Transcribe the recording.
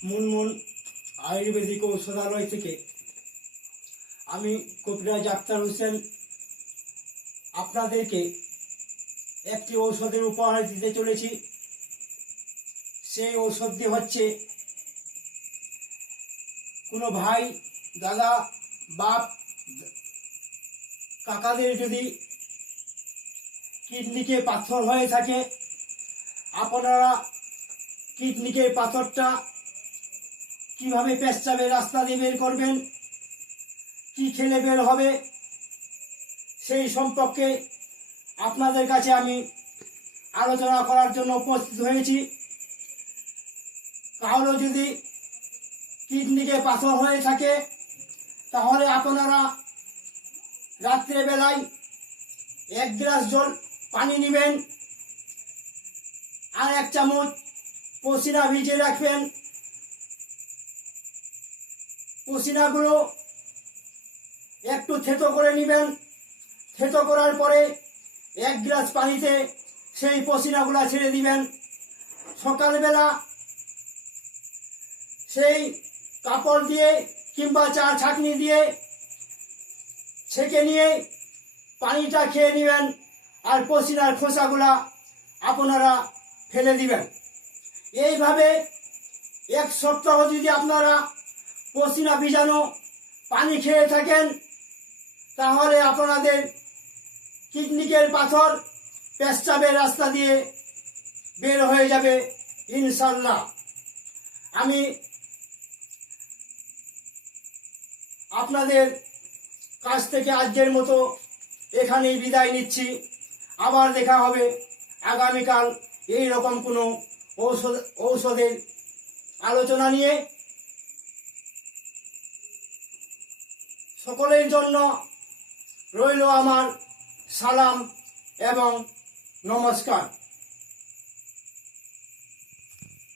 মুনমুন আয়ুর্বেদিক ঔষধালয় থেকে আমি কবিরাজ আক্তার হোসেন আপনাদেরকে একটি ঔষধের উপহার দিতে চলেছি। সেই ঔষধটি হচ্ছে, কোনো ভাই, দাদা, বাপ, কাকাদের যদি কিডনিতে পাথর হয়ে থাকে, আপনারা কিডনির পাথরটা কিভাবে পেচ্ছাবের রাস্তা দিয়ে বের করবেন, কি খেলে বের হবে, সেই সম্পর্কে আপনাদের কাছে আমি আলোচনা করার জন্য উপস্থিত হয়েছি। কারো যদি কিডনিতে পাথর হয়ে থাকে তাহলে আপনারা রাত্রেবেলায় 1 গ্লাস জল পানি নেবেন, আর 1 চামচ পসিনা ভিজিয়ে রাখবেন। পসিনাগুলো একটু থেতো করে নেবেন। থেতো করার পরে 1 গ্লাস পানিতে সেই পসিনাগুলো ছেড়ে দিবেন। সকালবেলা সেই কাপড় দিয়ে কিংবা চা ছাঁকনি দিয়ে ছেঁকে নিয়ে পানিটা খেয়ে নেবেন, আর পসিনার খোসাগুলা আপনারা ফেলে দিবেন। এইভাবে 1 সপ্তাহ যদি আপনারা পসিনা ভিজানো পানি খেয়ে থাকেন তাহলে আপনাদের কিডনির পাথর পেচ্ছাবের রাস্তা দিয়ে বের হয়ে যাবে ইনশাল্লাহ। আমি আপনাদের কাছ থেকে আজকের মতো এখানেই বিদায় নিচ্ছি। আবার দেখা হবে আগামীকাল এই রকম কোনো ঔষধের আলোচনা নিয়ে। সকলের জন্য রইল আমার সালাম এবং নমস্কার।